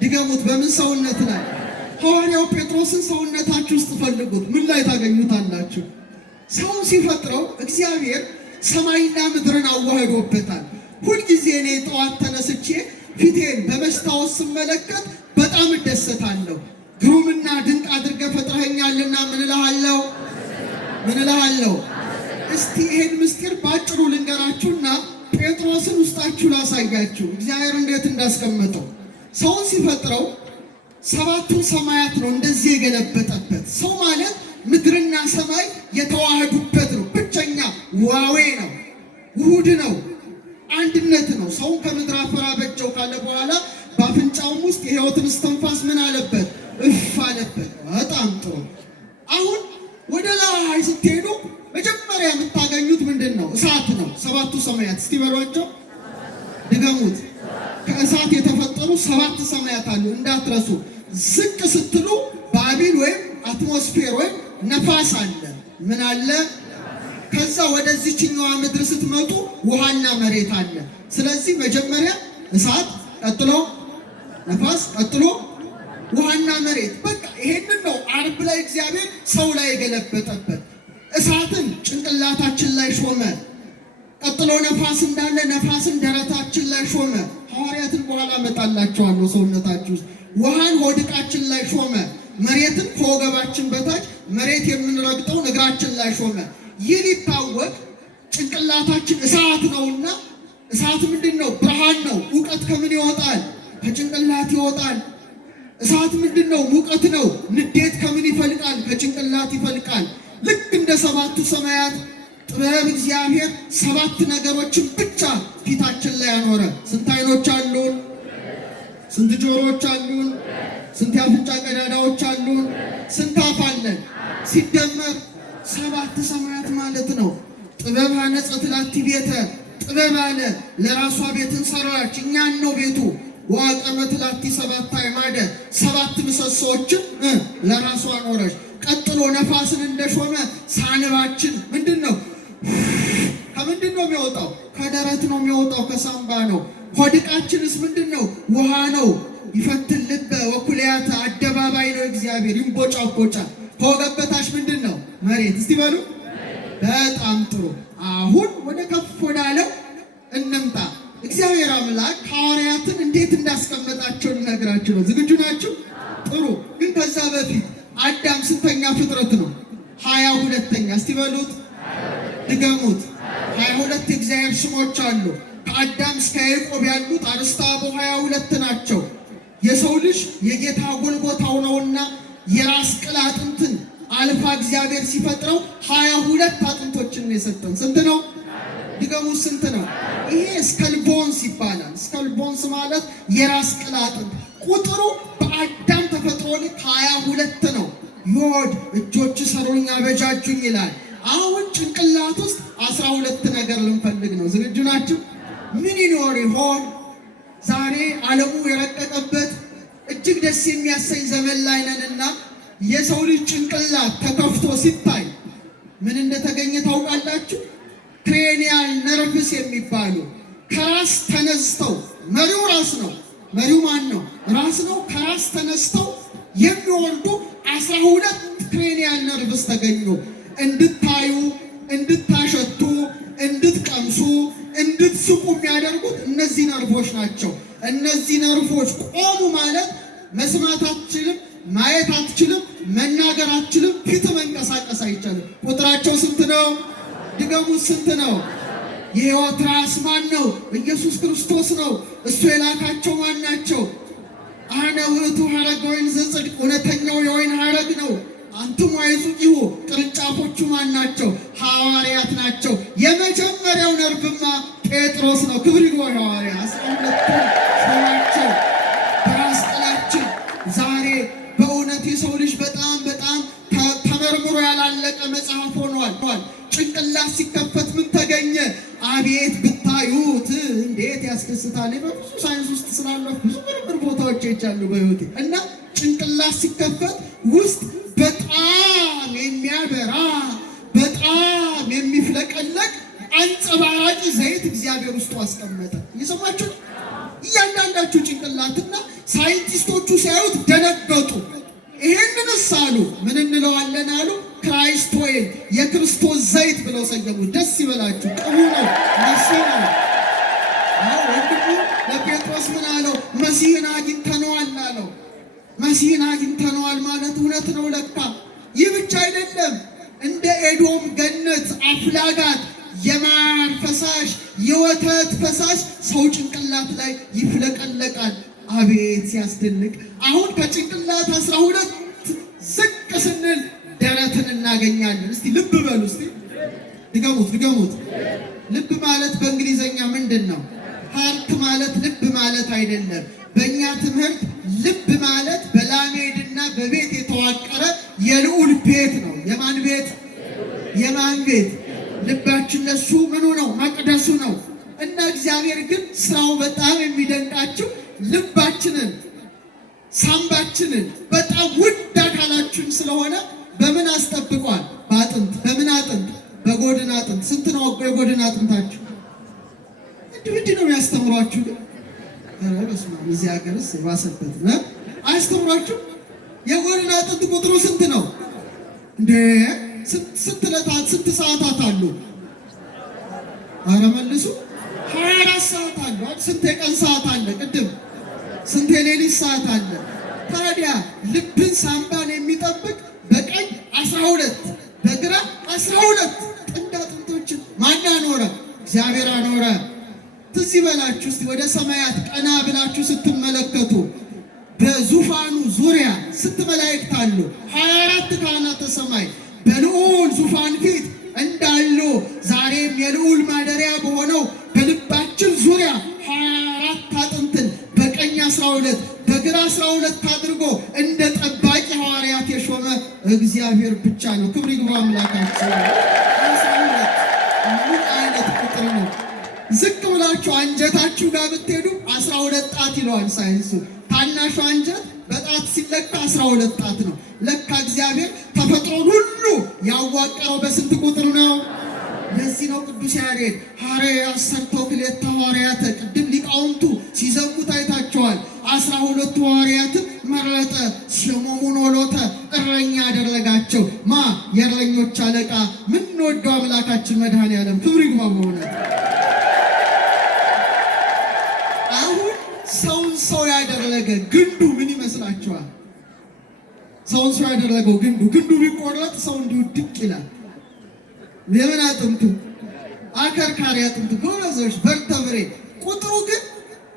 ድገሙት። በምን ሰውነት ላይ? ሐዋርያው ጴጥሮስን ሰውነታችሁ ውስጥ ፈልጉት። ምን ላይ ታገኙታላችሁ? ሰውን ሲፈጥረው እግዚአብሔር ሰማይና ምድርን አዋህዶበታል። ሁልጊዜ እኔ ጠዋት ተነስቼ ፊቴን በመስታወት ስመለከት በጣም እደሰታለሁ። ግሩምና ድንቅ አድርገህ ፈጥረኸኛልና ምን እልሃለሁ? እስቲ ይሄን ምስጢር ባጭሩ ልንገራችሁና ጴጥሮስን ውስጣችሁ ላሳያችሁ። እግዚአብሔር እንዴት እንዳስቀመጠው ሰውን ሲፈጥረው 7ቱን ሰማያት ነው እንደዚህ የገለበጠበት። ሰው ማለት ምድርና ሰማይ የተዋህዱበት ነው። ብቸኛ ዋዌ ነው፣ ውሁድ ነው፣ አንድነት ነው። ሰውን ከምድር አፈር አበጀው ካለ በኋላ በአፍንጫውም ውስጥ የሕይወትን እስትንፋስ ምን አለበት? እፍ አለበት። በጣም ጥሩ። አሁን ወደ ላይ ስትሄዱ መጀመሪያ የምታገኙት ምንድን ነው? እሳት ነው። 7ቱ ሰማያት እስቲ በሏቸው፣ ድገሙት። ከእሳት የተፈጠሩ 7 ሰማያት አሉ እንዳትረሱ። ዝቅ ስትሉ ባቢል ወይም አትሞስፌር ወይም ነፋስ አለ። ምን አለ? ከዛ ወደዚህኛዋ ምድር ስትመጡ ውሃና መሬት አለ። ስለዚህ መጀመሪያ እሳት፣ ቀጥሎ ነፋስ፣ ቀጥሎ ውሃና መሬት። በቃ ይሄንን ነው ዓርብ ላይ እግዚአብሔር ሰው ላይ የገለበጠበት። እሳትን ጭንቅላታችን ላይ ሾመ። ቀጥሎ ነፋስ እንዳለ ነፋስን ደረታችን ላይ ሾመ። ሐዋርያትን በኋላ እመጣላቸዋለሁ ሰውነታችሁ ውስጥ። ውሃን ሆድቃችን ላይ ሾመ። መሬትን ከወገባችን በታች መሬት የምንረግጠው እግራችን ላይ ሾመ። ይህ ሊታወቅ ጭንቅላታችን እሳት ነውና፣ እሳት ምንድን ነው? ብርሃን ነው። እውቀት ከምን ይወጣል? ከጭንቅላት ይወጣል። እሳት ምንድን ነው? ሙቀት ነው። ንዴት ከምን ይፈልቃል? ከጭንቅላት ይፈልቃል። ልክ እንደ ሰባቱ ሰማያት ጥበብ እግዚአብሔር 7 ነገሮችን ብቻ ፊታችን ላይ ያኖረ። ስንት አይኖች አሉን? ስንት ጆሮዎች አሉን? ስንት የአፍንጫ ቀዳዳዎች አሉን? ስንት አፍ አለን? ሲደመር 7 ሰማያት ማለት ነው። ጥበብ ሀነጸት ላቲ ቤተ፣ ጥበብ አለ ለራሷ ቤትን ሰራች፣ እኛን ነው ቤቱ። ወአቀመት ላቲ 7 አዕማደ፣ 7 ምሰሶዎችን ለራሷ አኖረች። ቀጥሎ ነፋስን እንደሾመ ሳንባችን ምንድን ነው? ከምንድን ነው የሚወጣው? ከደረት ነው የሚወጣው፣ ከሳምባ ነው። ሆድቃችንስ ምንድን ነው? ውሃ ነው። ይፈትን ልበ ወኩልያተ፣ አደባባይ ነው እግዚአብሔር፣ ይንቦጫቦጫል። ከወገብ በታች ምንድን ነው? መሬት። እስቲ በሉ። በጣም ጥሩ። አሁን ወደ ከፍ ወዳለው እንምጣ። እግዚአብሔር አምላክ ሐዋርያትን እንዴት እንዳስቀመጣቸው ልነግራችሁ ነው። ዝግጁ ናችሁ? ጥሩ። ግን ከዛ በፊት አዳም ስንተኛ ፍጥረት ነው? 22ኛ። እስቲ በሉት፣ ድገሙት። 22 የእግዚአብሔር ስሞች አሉ። ከአዳም እስከ ያዕቆብ ያሉት አርእስተ አበው 22 ናቸው። የሰው ልጅ የጌታ ጎልጎታው ነውና የራስ ቅል አጥንትን አልፋ እግዚአብሔር ሲፈጥረው 22 አጥንቶችን ነው የሰጠን። ስንት ነው? ድገሙት፣ ስንት ነው? ይሄ ስከልቦንስ ይባላል። ስከልቦንስ ማለት የራስ ቅል አጥንት። ቁጥሩ በአዳም ተፈጥሮ ልክ 22 ነው። ዮድ እጆች ሰሩኝ አበጃጁኝ ይላል። አሁን ጭንቅላት ውስጥ 12 ነገር ልንፈልግ ነው። ዝግጁ ናችሁ? ምን ይኖር ይሆን? ዛሬ ዓለሙ የረቀቀበት እጅግ ደስ የሚያሰኝ ዘመን ላይ ነንና የሰው ልጅ ጭንቅላት ተከፍቶ ሲታይ ምን እንደተገኘ ታውቃላችሁ? ክሬኒያል ነርቭስ የሚባሉ ከራስ ተነስተው፣ መሪው ራስ ነው። መሪው ማን ነው? ራስ ነው። ከራስ ተነስተው የሚወርዱ 12 ክሬኒያል ነርቭስ ተገኙ። እንድታዩ፣ እንድታሸቱ፣ እንድትቀምሱ፣ እንድትስቁ የሚያደርጉት እነዚህ ነርቮች ናቸው። እነዚህ ነርቮች ቆሙ ማለት መስማት አትችልም፣ ማየት አትችልም፣ መናገር አትችልም፣ ፊት መንቀሳቀስ አይቻልም። ቁጥራቸው ስንት ነው? ድገሙት፣ ስንት ነው? የሕይወት ራስ ማን ነው? ኢየሱስ ክርስቶስ ነው። እሱ የላካቸው ማን ናቸው? አነ ውእቱ ሐረገ ወይን ዘጽድቅ፣ እውነተኛው የወይን ሐረግ ነው። አንቱም አይጹቂሁ፣ ቅርንጫፎቹ ማን ናቸው? ሐዋርያት ናቸው። የመጀመሪያው ነርቭማ ጴጥሮስ ነው። ክብር ይግባው። ሐዋርያ 12 ሰዋቸው በራስ ቅላችን። ዛሬ በእውነት የሰው ልጅ በጣም ተመርምሮ ያላለቀ መጽሐፍ ሆኗል። ጭንቅላት ሲከፈት ምን ተገኘ? አቤት ብታዩት እንዴት ያስደስታል። በብዙ ሳይንስ ውስጥ ስላለሁ ብዙ ምርምር ቦታዎች ይቻሉ በህይወቴ እና ጭንቅላት ሲከፈት ውስጥ በጣም የሚያበራ በጣም የሚፍለቀለቅ አንጸባራቂ ዘይት እግዚአብሔር ውስጡ አስቀመጠ። እየሰማችሁ እያንዳንዳችሁ ጭንቅላትና ሳይንቲስቶቹ ሲያዩት ደነገጡ። ይሄንንስ አሉ ምን እንለዋለን አሉ? ክራይስት ኦይል፣ የክርስቶስ ዘይት ብለው ሰየሙት። ደስ ይበላችሁ። ቅቡ ነው፣ ነሱ ነው። ወንድሙ ለጴጥሮስ ምን አለው? መሲህን አግኝተነዋል አለው። መሲህን አግኝተነዋል ማለት እውነት ነው ለካ። ይህ ብቻ አይደለም። እንደ ኤዶም ገነት አፍላጋት የማር ፈሳሽ የወተት ፈሳሽ ሰው ጭንቅላት ላይ ይፍለቀለቃል። አቤት ሲያስደንቅ! አሁን ከጭንቅላት 12 ዝቅ ስንል ደረትን እናገኛለን። እስቲ ልብ በሉ። እስቲ ድገሙት። ልብ ማለት በእንግሊዘኛ ምንድን ነው? ሃርት ማለት ልብ ማለት አይደለም። በእኛ ትምህርት ልብ ማለት በላሜድና በቤት የተዋቀረ የልዑል ቤት ነው። የማን ቤት? የማን ቤት? ልባችን ለሱ ምኑ ነው? መቅደሱ ነው። እና እግዚአብሔር ግን ስራው በጣም የሚደንቃችሁ ልባችንን፣ ሳምባችንን በጣም ውድ አካላችን ስለሆነ በምን አስጠብቋል? በአጥንት። በምን አጥንት? በጎድን አጥንት። ስንት ነው የጎድን አጥንታችሁ? እንዲህ ነው የሚያስተምሯችሁ። ግን በስመ አብ እዚህ ሀገርስ የባሰበት ነው። አያስተምሯችሁ? የጎድን አጥንት ቁጥሩ ስንት ነው እንዴ? ስንት ሰዓታት አሉ? ኧረ መልሱ። 24 ሰዓት አለ። ስንት የቀን ሰዓት አለ? ቅድም ስንት የሌሊት ሰዓት አለ? ታዲያ ልብን ሳምባን የሚጠብቅ በቀኝ 12 በግራ 12 ጥንድ አጥንቶችን ማን አኖረ? እግዚአብሔር አኖረ። ትዝ ይበላችሁ እስቲ ወደ ሰማያት ቀና ብላችሁ ስትመለከቱ በዙፋኑ ዙሪያ ስንት መላእክት አሉ? 24 ካህናተ ሰማይ በልዑል ዙፋን ፊት እንዳሉ ዛሬም የልዑል ማደሪያ በሆነው በልባችን ዙሪያ 24 አጥንትን በቀኝ 12 በግራ 12 አድርጎ እንደ ጠባቂ ሐዋርያት የሾመ እግዚአብሔር ብቻ ነው። ክብር ይግባው አምላካችን። 12 ምን አይነት ቁጥር ነው? ዝቅ ብላችሁ አንጀታችሁ ጋር ብትሄዱ 12 ጣት ይለዋል ሳይንሱ። ታናሹ አንጀት በጣት ሲለካ 12 ጣት ነው። ለካ እግዚአብሔር ተፈጥሮን ሁሉ ያዋቀረው በስንት ቁጥር ነው? ለዚህ ነው ቅዱስ ያሬድ ሐዋርያት ሰርተው ክልኤተ ሐዋርያት ቅድም ሊቃውንቱ ሲዘሙት አይታቸዋል። 12 ሐዋርያትን መረጠ፣ ስሙሙን ወሎተ እረኛ አደረጋቸው። ማ የእረኞች አለቃ ምንወደው አምላካችን መድኃኔዓለም ክብር ይግባው። በእውነት አሁን ሰውን ሰው ያደረገ ግንዱ ምን ይመስላችኋል? ሰውን ሰው ያደረገው ግንዱ ቢቆረጥ ሰው እንዲሁ ድቅ ይላል። የምን አጥንቱ? አከርካሪ አጥንቱ። ጎበዞች ቨርተብሬ። ቁጥሩ ግን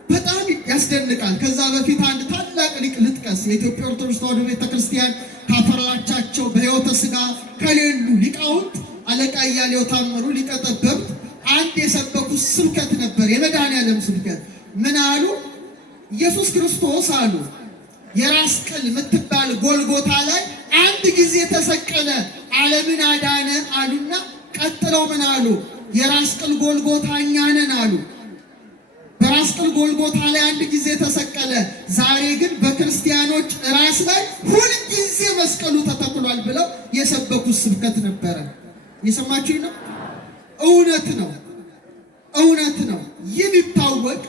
በጣም ያስደንቃል። ከዛ በፊት አንድ ታላቅ ሊቅ ልጥቀስ። የኢትዮጵያ ኦርቶዶክስ ተዋሕዶ ቤተክርስቲያን ካፈራቻቸው በሕይወተ ሥጋ ከሌሉ ሊቃውንት አለቃ እያሌው ታምሩ ሊቀ ጠበብት አንድ የሰበኩት ስብከት ነበር፣ የመድኃኔዓለም ስብከት። ምን አሉ? ኢየሱስ ክርስቶስ አሉ የራስ ቅል የምትባል ጎልጎታ ላይ አንድ ጊዜ ተሰቀለ፣ ዓለምን አዳነ አሉና ቀጥለው ምን አሉ? የራስ ቅል ጎልጎታ እኛ ነን አሉ። በራስ ቅል ጎልጎታ ላይ አንድ ጊዜ ተሰቀለ፣ ዛሬ ግን በክርስቲያኖች ራስ ላይ ሁልጊዜ መስቀሉ ተተክሏል ብለው የሰበኩት ስብከት ነበረ። የሰማችሁ ነው። እውነት ነው፣ እውነት ነው። ይህን ይታወቅ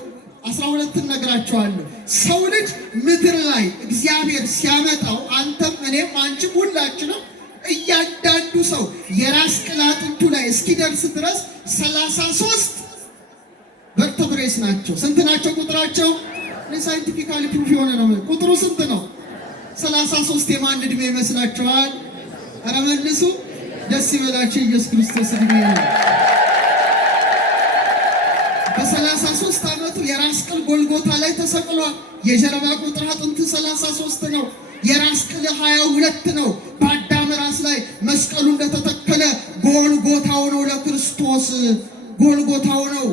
12 እነግራቸዋለሁ። ሰው ልጅ ምድር ላይ እግዚአብሔር ሲያመጣው አንተም እኔም አንቺም ሁላችንም እያንዳንዱ ሰው የራስ ቅል አጥንቱ ላይ እስኪደርስ ድረስ 33 ቨርተብሬስ ናቸው። ስንት ናቸው ቁጥራቸው? ሳይንቲፊካሊ ፕሩፍ የሆነ ነው። ቁጥሩ ስንት ነው? 33 የማን ዕድሜ ይመስላችኋል? ኧረ መልሱ። ደስ ይበላችሁ። ኢየሱስ ክርስቶስ ዕድሜ ነው። በ33 ዓመቱ የራስ ቅል ጎልጎታ ላይ ተሰቅሏል። የጀርባ ቁጥር አጥንት 33 ነው። የራስ ቅል 22 ነው። በአዳም ራስ ላይ መስቀሉ እንደተተከለ ጎልጎታው ነው። ለክርስቶስ ጎልጎታው ነው።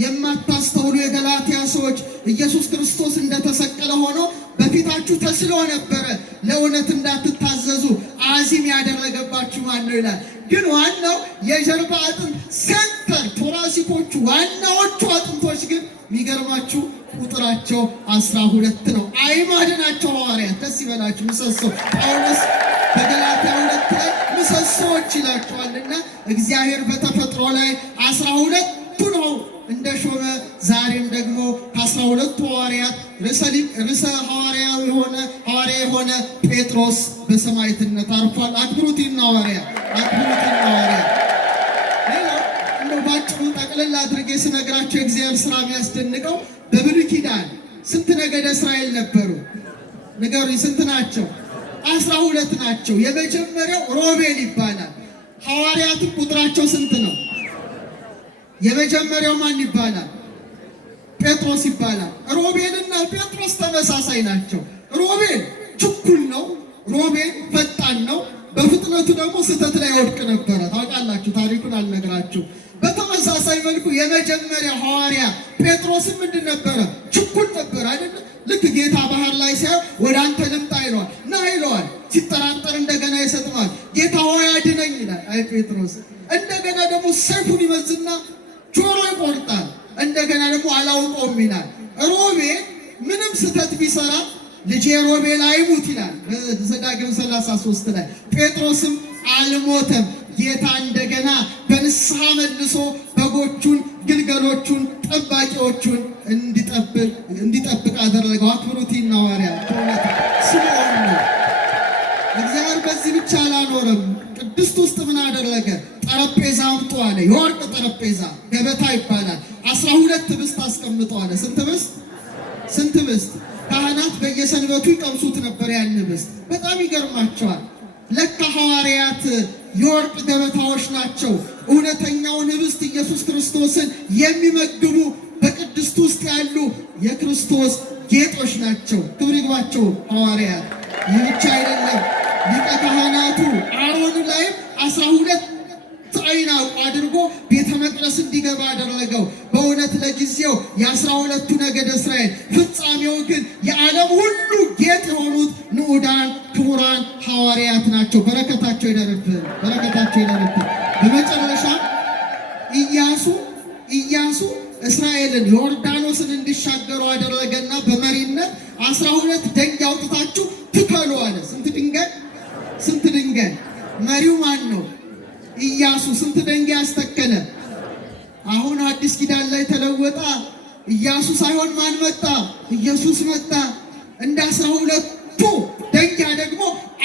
የማታስተውሉ የገላትያ ሰዎች ኢየሱስ ክርስቶስ እንደተሰቀለ ሆኖ በፊታችሁ ተስሎ ነበረ፣ ለእውነት እንዳትታዘዙ አዚም ያደረገባችሁ ማን ነው ይላል። ግን ዋናው የጀርባ አጥንት ሴንተር ቶራሲኮቹ ዋናዎቹ አጥንቶች ግን የሚገርማችሁ ቁጥራቸው 12 ነው። አይማድ ናቸው ሐዋርያት። ደስ ይበላችሁ። ምሰሶ ጳውሎስ በገላትያ 2 ላይ ምሰሶዎች ይላቸዋልና እግዚአብሔር በተፈጥሮ ላይ 12ቱ ነው እንደ ሾመ ዛሬም ደግሞ ከ12ቱ ሐዋርያት ርዕሰ ሐዋርያ የሆነ ጴጥሮስ በሰማዕትነት አርፏል። አክብሩትና ሐዋርያ አክብሩትና ሐዋርያ። ሌላው እንደው ባጭሩ ጠቅልል አድርጌ ስነግራቸው የእግዚአብሔር ሥራ የሚያስደንቀው በብሉይ ኪዳን ስንት ነገደ እስራኤል ነበሩ? ንገሩኝ። ስንት ናቸው? 12 ናቸው። የመጀመሪያው ሮቤል ይባላል። ሐዋርያቱም ቁጥራቸው ስንት ነው? የመጀመሪያው ማን ይባላል? ጴጥሮስ ይባላል። ሮቤልና ጴጥሮስ ተመሳሳይ ናቸው። ሮቤል ችኩል ነው። ሮቤል ፈጣን ነው። በፍጥነቱ ደግሞ ስህተት ላይ ወድቅ ነበረ። ታውቃላችሁ፣ ታሪኩን አልነግራችሁ። በተመሳሳይ መልኩ የመጀመሪያው ሐዋርያ ጴጥሮስም ምንድን ነበረ? ችኩል ነበር አይደል? ልክ ጌታ ባህር ላይ ሲያየው ወደ አንተ ልምጣ ይለዋል፣ ና ይለዋል። ሲጠራጠር እንደገና ይሰጥማል። ጌታ ሆይ አድነኝ ይላል። አይ ጴጥሮስ። እንደገና ደግሞ ሰይፉን ይመዝና ጆሮ ይቆርጣል። እንደገና ደግሞ አላውቀውም ይላል። ሮቤል ምንም ስህተት ቢሰራ ልጄ ሮቤል አይሙት ይላል ዘዳግም 33 ላይ። ጴጥሮስም አልሞተም። ጌታ እንደገና በንስሐ መልሶ በጎቹን ግልገሎቹን ጠባቂዎቹን እንዲጠብቅ አደረገው። አክብሩቲና ሐዋርያት በእውነት ስምዖን ነው። እግዚአብሔር በዚህ ብቻ አላኖረም። ቅድስት ውስጥ ምን አደረገ? ጠረጴዛ አምጡ አለ። የወርቅ ጠረጴዛ ገበታ ይባላል። 12 ህብስት አስቀምጦ አለ። ስንት ህብስት? ካህናት በየሰንበቱ ይቀምሱት ነበር ያን ህብስት። በጣም ይገርማቸዋል። ለካ ሐዋርያት የወርቅ ገበታዎች ናቸው። እውነተኛውን ህብስት ኢየሱስ ክርስቶስን የሚመግቡ በቅድስት ውስጥ ያሉ የክርስቶስ ጌጦች ናቸው። ክብር ይግባቸው ሐዋርያት። ይህ ብቻ አይደለም። ሊቀ ካህናቱ አሮን ላይም 12 ዓይን አድርጎ ቤተ መቅደስ እንዲገባ አደረገው። በእውነት ለጊዜው የ12ቱ ነገደ እስራኤል፣ ፍጻሜው ግን የዓለም ሁሉ ጌጥ የሆኑት ንዑዳን ክቡራን ሐዋርያት ናቸው። በረከታቸው ይደርብን። በመጨረሻ ኢያሱ እስራኤልን ዮርዳኖስን እንዲሻገሩ አደረገና በመሪነት 12 ደንጋይ አውጥታችሁ ትከሉ አለ። ስንት ድንጋይ? መሪው ማን ነው? ኢያሱ። ስንት ደንጋይ አስተከለ? አሁን አዲስ ኪዳን ላይ ተለወጣ። ኢያሱ ሳይሆን ማን መጣ? ኢየሱስ መጣ። እንደ 12ቱ ደንጋይ ደግሞ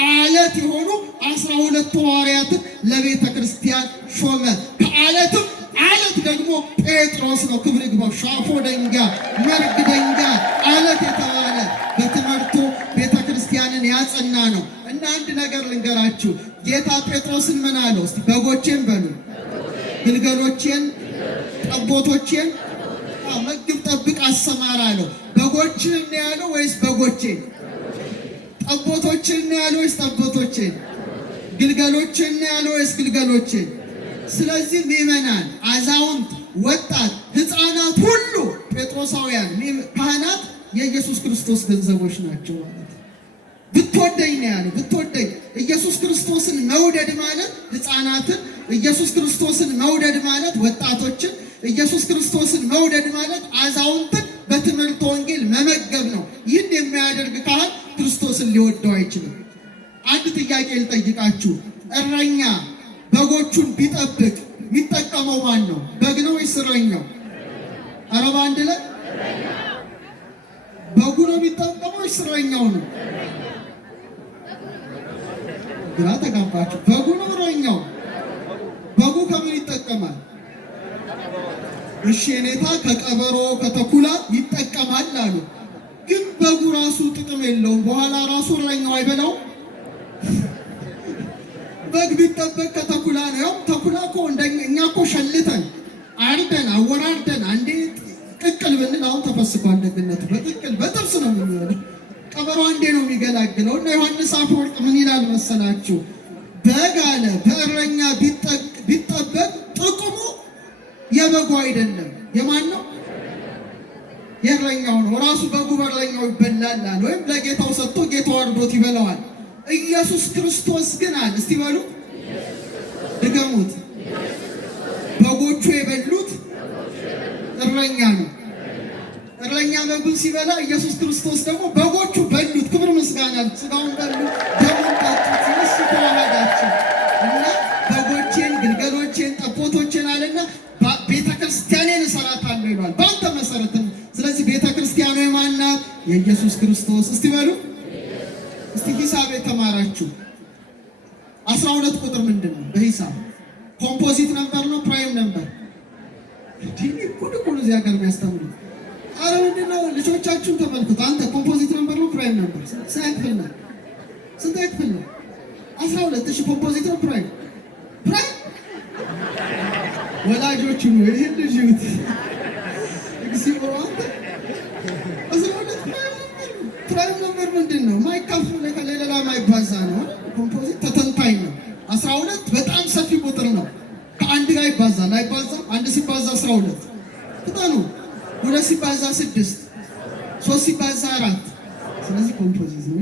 አለት የሆኑ 12 ሐዋርያትን ለቤተ ክርስቲያን ሾመ። ከአለትም አለት ደግሞ ጴጥሮስ ነው። ክብር ይግባው። ሻፎ ደንጋይ፣ መርግ ደንጋይ፣ አለት የተባለ በትምህርቱ ቤተ ክርስቲያንን ያጸና ነው። እና አንድ ነገር ልንገራችሁ። ጌታ ጴጥሮስን ምን አለው? እስቲ በጎቼን በሉ፣ ግልገሎቼን፣ ጠቦቶቼን መግብ፣ ጠብቅ፣ አሰማራ አለው። በጎችን ነው ያለው ወይስ በጎቼን? ጠቦቶችን ነው ያለው ወይስ ጠቦቶቼን? ግልገሎችን ነው ያለው ወይስ ግልገሎቼን? ስለዚህ ምዕመናን፣ አዛውንት፣ ወጣት፣ ሕፃናት ሁሉ ጴጥሮሳውያን ካህናት የኢየሱስ ክርስቶስ ገንዘቦች ናቸው ማለት ነው። ብትወደኝ ነው ያለው። ብትወደኝ ኢየሱስ ክርስቶስን መውደድ ማለት ሕፃናትን፣ ኢየሱስ ክርስቶስን መውደድ ማለት ወጣቶችን፣ ኢየሱስ ክርስቶስን መውደድ ማለት አዛውንትን በትምህርት ወንጌል መመገብ ነው። ይህን የሚያደርግ ካህን ክርስቶስን ሊወደው አይችልም። አንድ ጥያቄ ልጠይቃችሁ። እረኛ በጎቹን ቢጠብቅ የሚጠቀመው ማን ነው? በግ ነው ወይስ እረኛው? ኧረ በአንድ ላይ በጉ ነው የሚጠቀመው ወይስ እረኛው ነው? ግራ ተጋባችሁ። በጉ ነው እረኛው? በጉ ከምን ይጠቀማል? እሺ የኔታ ከቀበሮ ከተኩላ ይጠቀማል አሉ። ግን በጉ ራሱ ጥቅም የለውም። በኋላ ራሱ እረኛው አይበላው። በግ ቢጠበቅ ከተኩላ ነው። ያው ተኩላ እኮ እኛ እኮ ሸልተን አርደን አወራርደን አንዴ ቅቅል ብንል አሁን ተፈስኳል። ደግነቱ በቅቅል በጥብስ ነው የሚሆነው። ቀበሮ አንዴ ነው የሚገላግለው። እና ዮሐንስ አፈወርቅ ምን ይላል መሰላችሁ? በግ አለ በእረኛ ቢጠበቅ ጥቅሙ የበጉ አይደለም። የማን ነው? የእረኛው ነው። ራሱ በጉ በእረኛው ይበላል አለ። ወይም ለጌታው ሰጥቶ ጌታው አርዶት ይበላዋል። ኢየሱስ ክርስቶስ ግን አለ። እስቲ በሉ ድገሙት። በጎቹ የበሉት እረኛ ነው። እረኛ በጉን ሲበላ፣ ኢየሱስ ክርስቶስ ደግሞ በጎቹ በሉት። ክብር ምስጋና። ስጋውን በሉ፣ ደሙን ጠጡት። እሱ ተዋህዳችሁ እና በጎቼን፣ ግልገሎቼን፣ ጠቦቶቼን አለና ቤተ ክርስቲያኔን እሰራታለሁ ይሏል። በአንተ መሰረት። ስለዚህ ቤተ ክርስቲያኑ የማን ናት? የኢየሱስ ክርስቶስ። እስቲ በሉ እስቲ ሂሳብ የተማራችሁ 12 ቁጥር ምንድን ነው? በሂሳብ ኮምፖዚት ነበር ነው ፕራይም ነበር? ኩል እዚህ ሀገር የሚያስተምሩ አረ ምንድን ነው? ልጆቻችሁን ተመልክቱ። አንተ ኮምፖዚት ነበር ነው ፕራይም ነበር? ስንት ክፍል ነው? 12። እሺ ኮምፖዚት ነው ፕራይም ወላጆቹ ነው ይሄን ልጅ ይሁት እግዚኦ አንተ 12 ፕራይም ነበር ምንድን ነው? ማይካፈል ከሌላ ማይባዛ ነው። ኮምፖዚት ተተንታኝ ነው። 12 በጣም ሰፊ ቁጥር ነው። ከአንድ ጋር ይባዛል አይባዛም? አንድ ሲባዛ 12 ፍጠኑ። 2 ሲባዛ 6፣ 3 ሲባዛ 4። ስለዚህ ኮምፖዚት ነው።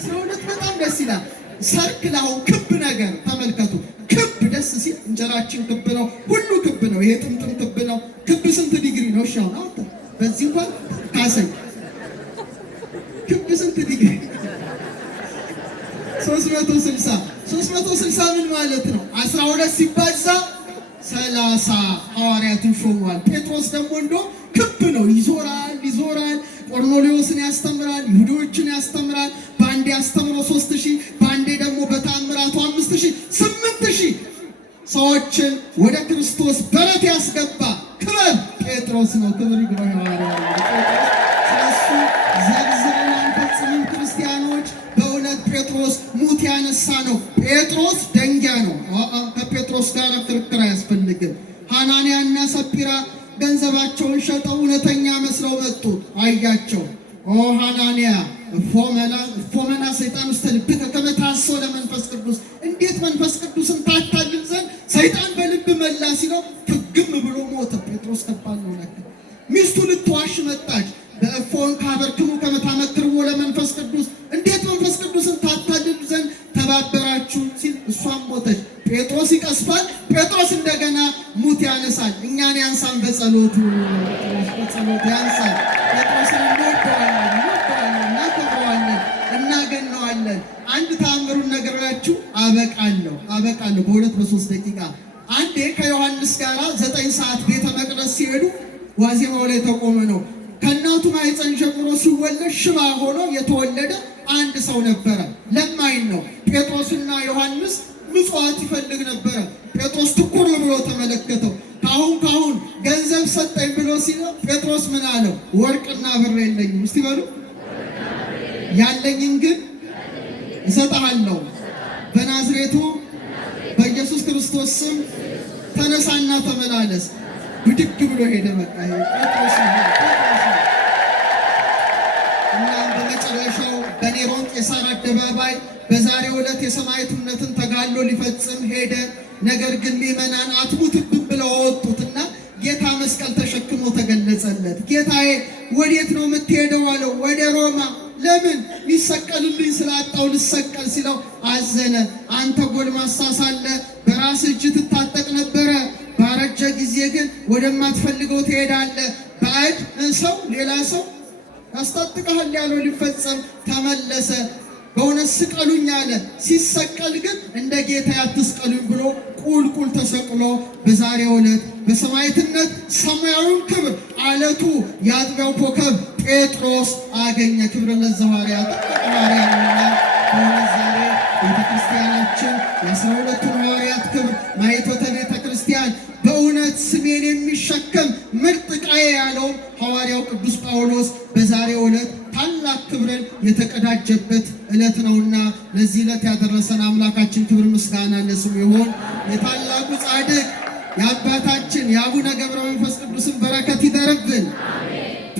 12 በጣም ደስ ይላል። ሰርክል አሁን ክብ ነገር ተመልከቱ። ክብ ደስ ሲል እንጀራችን ክብ ነው። ሁሉ ክብ ነው። ይሄ ጥምጥም ክብ ነው። ክብ ስንት ዲግሪ ነው? እሺ አሁን አንተ በዚህ እንኳን ካሰኝ ክብ ስንት ዲግሪ? 360 ምን ማለት ነው? 12 ሲባዛ 30 ሐዋርያት ሐዋርያትን ሾሟል። ጴጥሮስ ደግሞ እንደው ክብ ነው፣ ይዞራል። ቆርኔሌዎስን ያስተምራል፣ ይሁዶችን ያስተምራል። በአንዴ አስተምሮ 3000 በአንዴ ደግሞ በተአምራቱ 5000 8000 ሰዎችን ወደ ክርስቶስ በረት ያስገባ ክብር ጴጥሮስ ነው። ክብር ይግባው ሐዋርያው ጴጥሮስ። ስለሱ ዘርዝረን አንፈጽምም ክርስቲያኖች። በእውነት ጴጥሮስ ሙት ያነሳ ነው። ጴጥሮስ ደንጊያ ነው። ከጴጥሮስ ጋር ክርክር አያስፈልግም። ሐናንያና ሰጲራ ገንዘባቸውን ሸጠው እውነተኛ መስለው መጡ። አያቸው። ሐናንያ እፎመና ሰይጣን ውስጥ ልብከ ከመ ታሰው ለመንፈስ ቅዱስ፣ እንዴት መንፈስ ቅዱስን ታታልል ዘንድ ሰይጣን በልብ መላ ሲለው ፍግም ብሎ ሞተ። ጴጥሮስ ከባድ ነው ነገር። ሚስቱ ልትዋሽ መጣች። በእፎን ካበርክሙ ከመ ታመክርዎ ለመንፈስ ቅዱስ፣ እንዴት መንፈስ ቅዱስን ታታልል ዘንድ ተባበራችሁ ሲል እሷም ሞተች። ጴጥሮስ ይቀስፋል። ጴጥሮስ እንደገና ሙት ያነሳል። እኛን ያንሳን በጸሎቱ ያንሳል። ጴጥሮስን እንወደዋለን፣ እናከብረዋለን፣ እናገነዋለን። አንድ ተአምሩን ነገራችሁ አበቃለሁ በ2-3 ደቂቃ። አንዴ ከዮሐንስ ጋር 9 ሰዓት ቤተ መቅደስ ሲሄዱ ዋዜማው ላይ ተቆመ ነው። ከእናቱ ማኅፀን ጀምሮ ሲወለድ ሽባ ሆኖ የተወለደ አንድ ሰው ነበረ። ለማኝ ነው። ጴጥሮስና ዮሐንስ ምጽዋት ይፈልግ ነበረ። ጴጥሮስ ትኩር ብሎ ተመለከተው። ካሁን ገንዘብ ሰጠኝ ብሎ ሲለው ጴጥሮስ ምን አለው? ወርቅና ብር የለኝም፣ እስቲ በሉ ያለኝን ግን እሰጥሃለሁ። በናዝሬቱ በኢየሱስ ክርስቶስ ስም ተነሳና ተመላለስ። ብድግ ብሎ ሄደ። በቃ ጴጥሮስ እና በመጨረሻው በኔሮን ቄሳር አደባባይ በዛሬው ዕለት የሰማዕትነትን ተጋድሎ ሊፈጽም ሄደ። ነገር ግን ምዕመናን አትሙትብን ብለው አወጡትና ጌታ መስቀል ተሸክሞ ተገለጸለት። ጌታዬ ወዴት ነው የምትሄደው አለው። ወደ ሮማ። ለምን? ሊሰቀልልኝ ስላጣው ልሰቀል ሲለው አዘነ። አንተ ጎልማሳ ሳለ በራስ እጅ ትታጠቅ ነበረ፣ ባረጀ ጊዜ ግን ወደማትፈልገው ትሄዳለህ። ባዕድ ሰው ሌላ ሰው ያስታጥቅሃል ያለው ሊፈጸም ተመለሰ። በእውነት ስቀሉኝ አለ። ሲሰቀል ግን እንደ ጌታ አትስቀሉኝ ብሎ ቁልቁል ተሰቅሎ በዛሬው ዕለት በሰማዕትነት ሰማያዊውን ክብር አለቱ የአጥቢያው ኮከብ ጴጥሮስ አገኘ። ክብር ለዘሐዋርያት ማርያምና በእውነት ዛሬ ቤተክርስቲያናችን የ12ቱን ሐዋርያት ክብር ማኅቶተ ቤተ ክርስቲያን በእውነት ስሜን የሚሸከም ምርጥ ዕቃዬ ያለው ሐዋርያው ቅዱስ ጳውሎስ በዛሬው ዕለት ታላቅ ክብርን የተቀዳጀበት ዕለት ነውና ለዚህ ዕለት ያደረሰን አምላካችን ክብር ምስጋና ለስሙ ይሁን። የታላቁ ጻድቅ የአባታችን የአቡነ ገብረ መንፈስ ቅዱስን በረከት ይደርብን።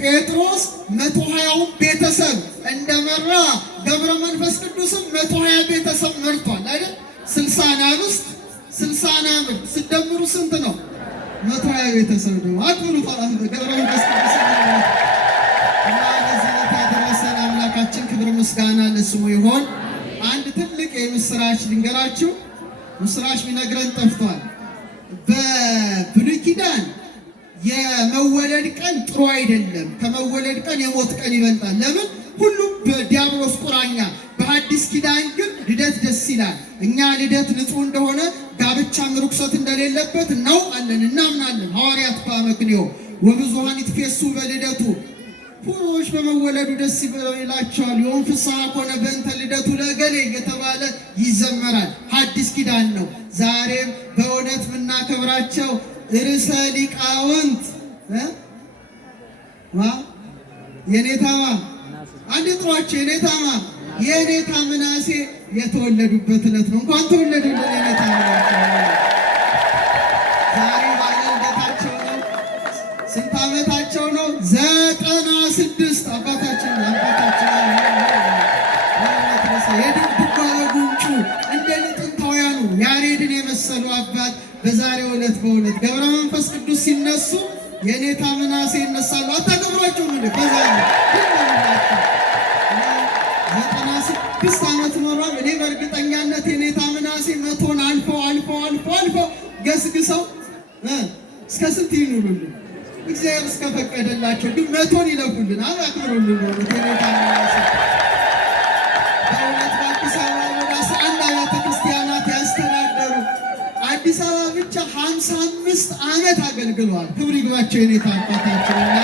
ጴጥሮስ 120ውን ቤተሰብ እንደመራ ገብረ መንፈስ ቅዱስም 120 ቤተሰብ መርቷል አይደል? 60 አንስት 60 አናብርት ሲደምሩ ስንት ነው? 120 ቤተሰብ ነው። አክብሩ ገብረ መንፈስ ቅዱስ እና ለዚህ ያደረሰን አምላካችን ክብር ምስጋና ለስሙ ይሁን። አንድ ትልቅ የምስራች ልንገራችሁ። ምስራች ቢነግረን ጠፍቷል። በብሉይ ኪዳን የመወለድ ቀን ጥሩ አይደለም። ከመወለድ ቀን የሞት ቀን ይበልጣል። ለምን? ሁሉም በዲያብሎስ ቁራኛ። በሐዲስ ኪዳን ግን ልደት ደስ ይላል። እኛ ልደት ንጹሕ እንደሆነ ጋብቻም ርኩሰት እንደሌለበት እናውቃለን፣ እናምናለን። ሐዋርያት በአመክንዮ ወብዙኃን ይትፌሱ በልደቱ፣ ብዙዎች በመወለዱ ደስ ይላቸዋል። ዮም ፍስሐ ኮነ በእንተ ልደቱ ለእገሌ እየተባለ ይዘመራል። ሐዲስ ኪዳን ነው። ዛሬም በእውነት የምናከብራቸው ርዕሰ ሊቃውንት የኔታማ አንድ ጥሯቸው የኔታ ምናሴ የተወለዱበት ዕለት ነው። እንኳን ተወለዱልን የኔታ ምናሴ። ዛሬ ባለ ልደታቸው ነው። ስንት ዓመታቸው ነው? 96 አባታችን የድብድባ ጉንጩ እንደ ጥንታውያኑ ያሬድን የመሰሉ አባት በዛሬው ዕለት በእውነት ገብረ መንፈስ ቅዱስ ሲነሱ የኔታ ምናሴ ይነሳሉ። አታከብሯቸው ምን በዛሬ 96 ዓመት ኖሯል። እኔ በእርግጠኛነት የኔታ ምናሴ 100ን አልፈው ገስግሰው እስከ ስንት ይኑሩልን እግዚአብሔር እስከፈቀደላቸው ግን 100ን ይለፉልን። አክብሩልን የኔታ ምናሴ በእውነት በአዲስ አበባ ወደ 11 አብያተ ክርስቲያናት ያስተዳደሩ በአዲስ አበባ ብቻ 55 ዓመት አገልግለዋል። ክብር ይግባቸው የኔታ አባታችንና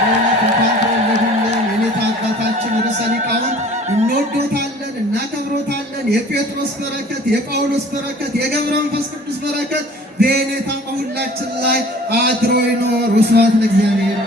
በእውነት እንኳን ተወለዱልን የኔታ አባታችን ርዕሰ ሊቃውንት። እንወዶታለን፣ እናከብሮታለን። የጴጥሮስ በረከት፣ የጳውሎስ በረከት፣ የገብረ መንፈስ ቅዱስ በረከት በኔታ በሁላችን ላይ አድሮ ይኖር። ወስብሐት ለእግዚአብሔር።